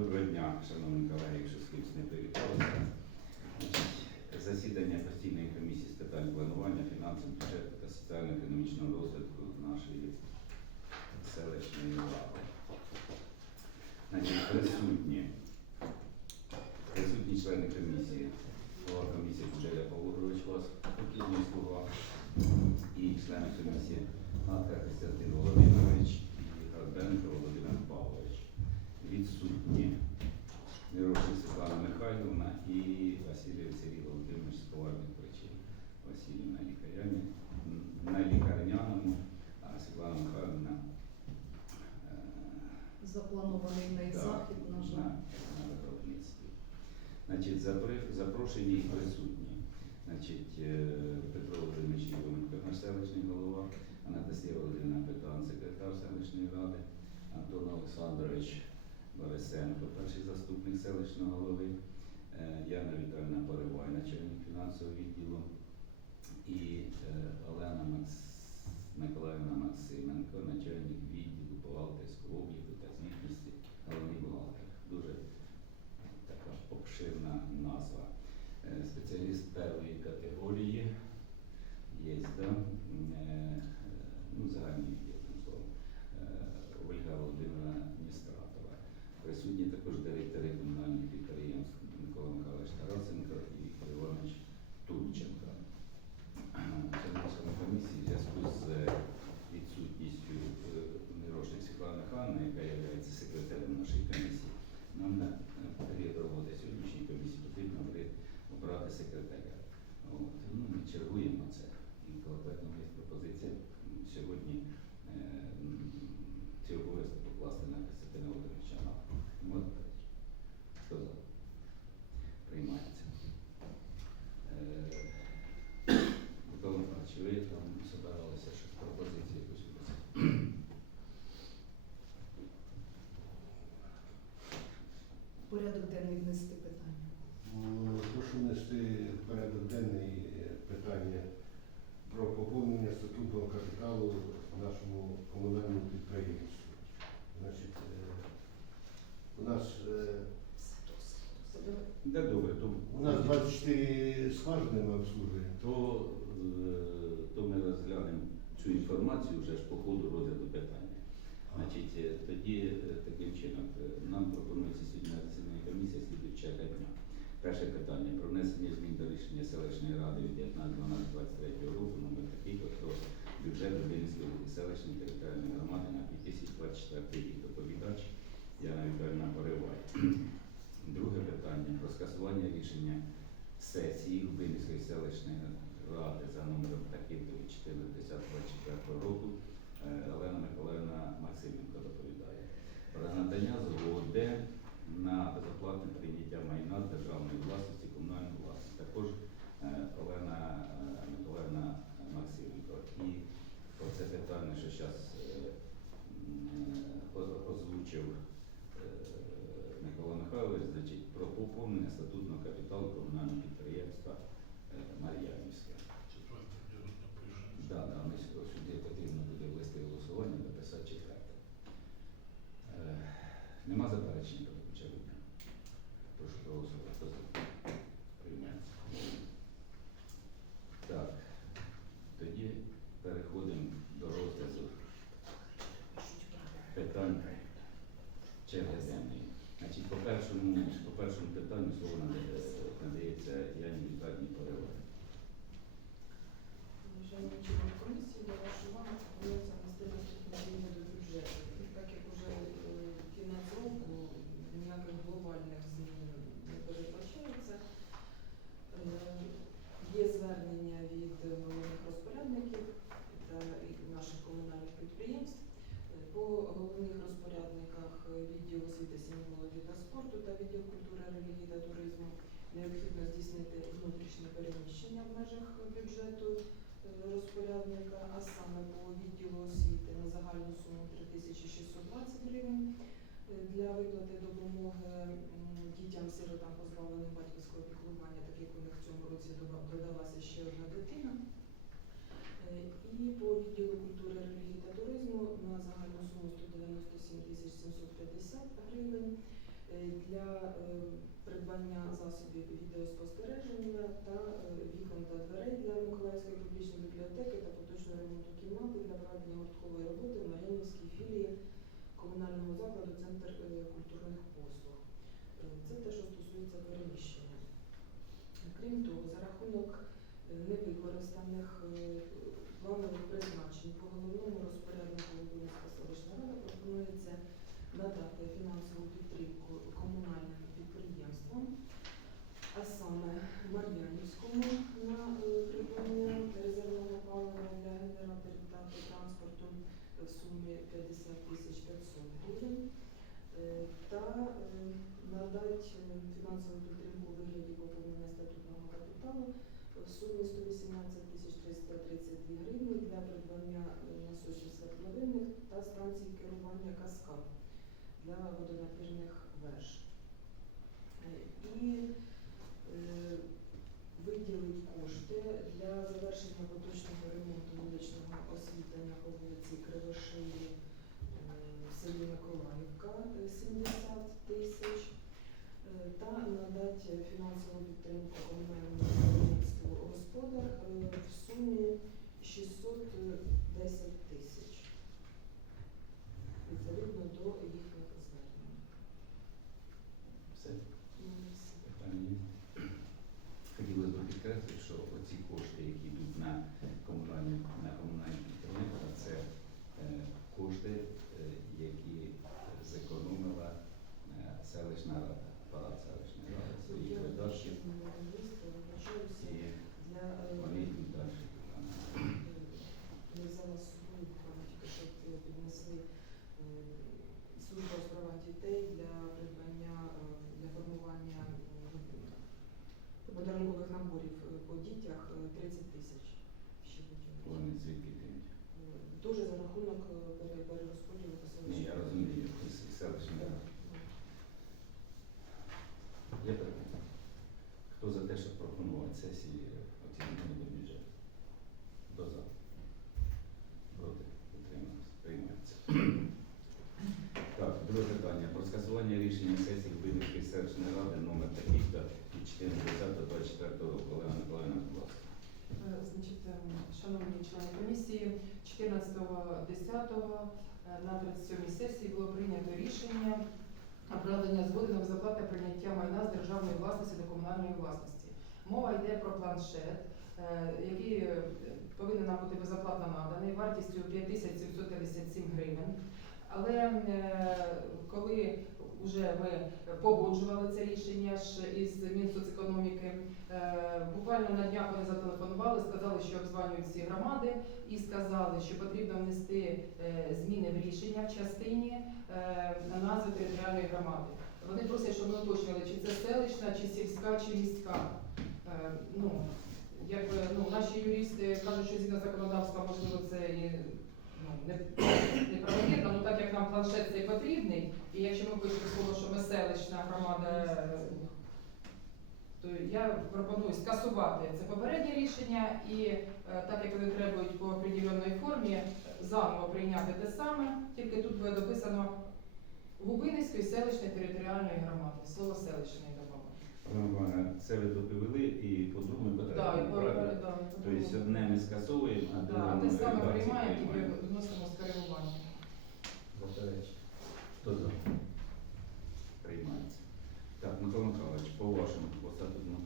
Доброго дня, шановні колеги, якщо з кимось не привіталися. Засідання постійної комісії з питань планування, фінансів, бюджету та соціально-економічного розвитку нашої селищної ради. Значить, присутні, присутні члени комісії, голова комісії Куджеля Павло Григорович вас, покійний слуга, і члени комісії Натка Костянтин на лікарняному, а Світлана Михайлівна е, Запланований на захід, на жаль. на виробництві. Значить, запрошені і присутні. Значить, е, Петро Володимирович Євгенко, наш селищний голова, Анастасія Володимирівна Петан, секретар селищної ради, Антон Олександрович Борисенко, перший заступник селищного голови, е, Яна Віталіївна Поривай, начальник фінансового відділу, і е, Олена. Миколаївна Максименко, начальник відділу бухгалтерського обліку та звітності, головний бухгалтер. Дуже така обширна назва. Е, Спеціаліст першої категорії є, да? Е, ну, загальний відділ, одним словом. Е, Ольга Володимирівна Містратова. Присутні також директори комунальних підприємств Микола Михайлович Тарасенко і Віктор Іванович Турченко. Це наша комісії в зв'язку з відсутністю е, Мирошник Світлани Михайловни, яка є секретарем нашої комісії. Нам на е, період роботи сьогоднішньої комісії потрібно буде обрати секретаря. От. Ну, ми чергуємо це. І тому є пропозиція м, сьогодні е, м, ці обов'язки покласти на Костянтина Володимировича Навка. Можна так? Хто за? Приймається. Е, Микола Михайлович, ви там збиралися щось пропозиції якусь виносити? Порядок денний внести питання. М, Прошу внести в порядок денний е, питання про поповнення статутного капіталу нашому комунальному підприємству. Значить, е, у нас, е, Да, добре, то, у нас 24 скважини ми обслужуємо. то, е, то ми розглянемо цю інформацію вже ж по ходу розгляду питання. Значить, е, тоді е, таким чином нам пропонується сьогодні на засіданні комісії слідуюча дня. Перше питання про внесення змін до рішення селищної ради від 19.12.23 року номер такий про бюджет Рубинської селищної територіальної громади на 2024 рік. Доповідач Яна Віталіївна Поривай. Друге питання про скасування рішення сесії Рубинської селищної ради за номером таким від 14.10.24 року. Е, Олена Миколаївна Максименко доповідає. Про надання згоди на безоплатне прийняття майна з державної власності комунальної власності. Також е, Олена е, Миколаївна Максименко. І про це питання, що зараз озвучив Михайлович, значить, про поповнення статутного капіталу комунального підприємства е, Мар'янівське. Так, да, ми сюди потрібно буде ввести голосування, дописати четверте. Нема заперечень до очевидно. Прошу проголосувати. Хто за? Приймається. Так, тоді переходимо до розгляду питань черги денної. Значить, по першому, по першому питанню слово надається- надається Яні Вітальні Поривай. Шановні члени комісії, до вашої уваги пропонується внести наступні зміни до бюджету. І так як уже е, кінець року ніяких глобальних змін не передбачається. Е, Є звернення від головних розпорядників та і наших комунальних підприємств. Е, По головних розпорядниках е, відділ освіти, сім'ї, молоді та спорту та відділ культури, релігії та туризму необхідно здійснити внутрішнє переміщення в межах бюджету е, розпорядника, а саме по відділу освіти на загальну суму 3620 гривень е, для виплати допомоги дітям-сиротам, позбавленим батьківського піклування, так як у них в цьому році додалася ще одна дитина. Е, І по відділу культури, релігії та туризму на загальну суму 197 750 гривень е, для е, придбання засобів відеоспостереження та е, вікон та дверей для Миколаївської публічної бібліотеки та поточного ремонту кімнати для проведення гурткової роботи в Мар'янівській філії комунального закладу Центр е, культурних послуг. Е, Це те, що стосується переміщення. Крім того, за рахунок невикористаних планових призначень по головному розпоряднику Волинська селищна рада пропонується надати фінансову підтримку комунальним підприємствам, а саме Мар'янівському на е, придбання резервного палива для генераторів та транспорту в сумі 50 тисяч 500 гривень е, та е, надати е, фінансову підтримку у вигляді поповнення статутного капіталу в сумі 118 тисяч 332 гривні для придбання е, насосів свердловинних та станцій керування каскад для водонапірних веж. Е, І е, виділить кошти для завершення поточного ремонту вуличного освітлення по вулиці Кривошиї е, в селі Миколаївка е, 70 тисяч е, та надати фінансову підтримку комунальному підприємству Господар в сумі 610 тисяч відповідно до їхніх звернень. Все. Ну, і все. Питання є? Хотілося б підкреслити, що ці кошти, які йдуть на комунальні, на комунальні підприємства, це е, кошти, е, які зекономила е, селищна рада, апарат селищної ради, своїх Я видатків, чесно не юрист, я вибачаюся. і Для е, вони йдуть далі. не взяла з собою, буквально тільки що е, піднесли е, служба у справах дітей для придбання е, для формування е, подарункових наборів е, по дітях е, 30 тисяч. Ще виділили. Вони звідки йдуть? Е, Дуже за рахунок е, пере- перерозподілу Ні, поселення. я розумію, із селищної ради. Є питання? Хто за те, щоб пропонувати сесії оці зміни до бюджету? Хто за? Проти? Утримався? Приймається. Так, друге питання. Про скасування рішення сесії Винницької селищної ради номер таких-то від 14.24 року. Олена Миколаївна, ласка. Е, Значить, е, шановні члени комісії, 14.10 е, на 37 сесії було прийнято рішення про згоди на безоплатне прийняття майна з державної власності до комунальної власності. Мова йде про планшет, е, який повинен нам бути безоплатно наданий вартістю 5757 гривень. Але коли вже ми погоджували це рішення ж із Мінсоцекономіки, Е, Буквально на днях вони зателефонували, сказали, що обзванюють всі громади і сказали, що потрібно внести е, зміни в рішення в частині е, назви територіальної громади. Вони просять, щоб ми уточнили, чи це селищна, чи сільська, чи міська. Ну, якби, ну, наші юристи кажуть, що згідно законодавства, можливо, це і ну, не, неправомірно, ну так як нам планшет цей потрібний, і якщо ми пишемо слово, що ми селищна громада, то я пропоную скасувати це попереднє рішення і е, так як вони требують по определеній формі, заново прийняти те саме, тільки тут буде дописано Губинівської селищної територіальної громади. Слово селищної Миколаївна, це ви допивели і по другому Так, і потрібно, по- правильно? да, і по Тобто одне ми скасовуємо, а друге а те саме приймаємо, приймаємо. вносимо з коригуванням. Заперечення. Хто за? Приймається. Так, Михайло Михайлович, по вашому по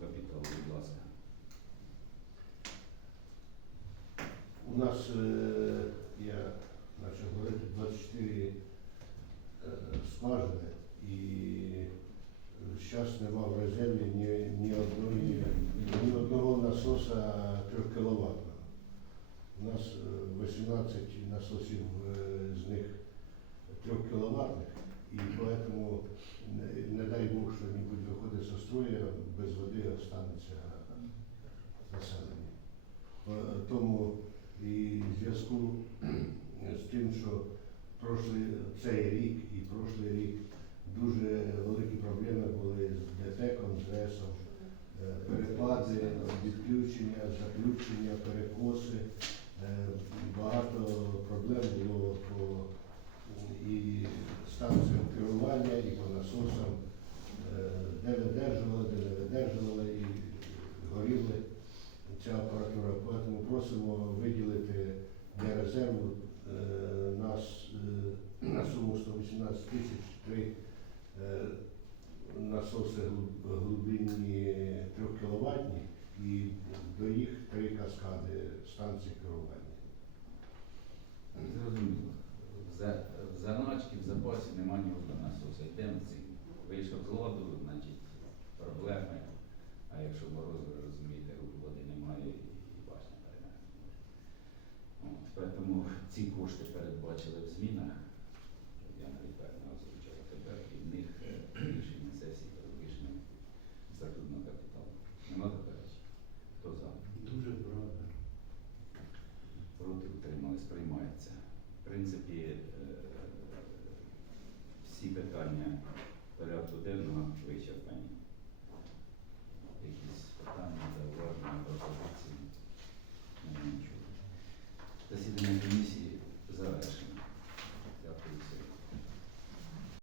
капіталу, будь ласка. У нас, е, я почав говорити, 24 е, скважини і зараз нема в резерві ні, ні, одної, ні одного насоса 3 кВт. У нас е, 18 насосів, е, з них 3 кВт, і тому не, дай Бог, що небудь виходить зі строю, без води останеться населення. Тому і в зв'язку з тим, що прошлий, цей рік і прошлий рік дуже великі проблеми були з ДТЕКом, з РЕСом, Е, перепади, відключення, заключення, перекоси. Е, Багато проблем було по і станціям керування, і по насосам. де видержували, де не видержували і горіли ця апаратура. Тому просимо виділити для резерву е, нас е, на суму 118 тисяч три е, насоси глиб- глибинні 3 кВт і до їх три каскади станції керування. Зрозуміло. За, в заначки, в запасі немає ні одного насоса. Йдемо цим. Вийшов з ладу, значить проблеми. А якщо мороз, ви розумієте, води немає і башня перенести не може. Тому ці кошти передбачили в змінах. Я навіть не озвучила тепер, і в них е, рішення сесії про рішення статутного капіталу. Нема заперечень? Хто за? Дуже правда. проти утримались, приймається. В принципі, е, всі питання порядку денного вичерпані. Якісь питання, зауваження, пропозиції? Засідання комісії.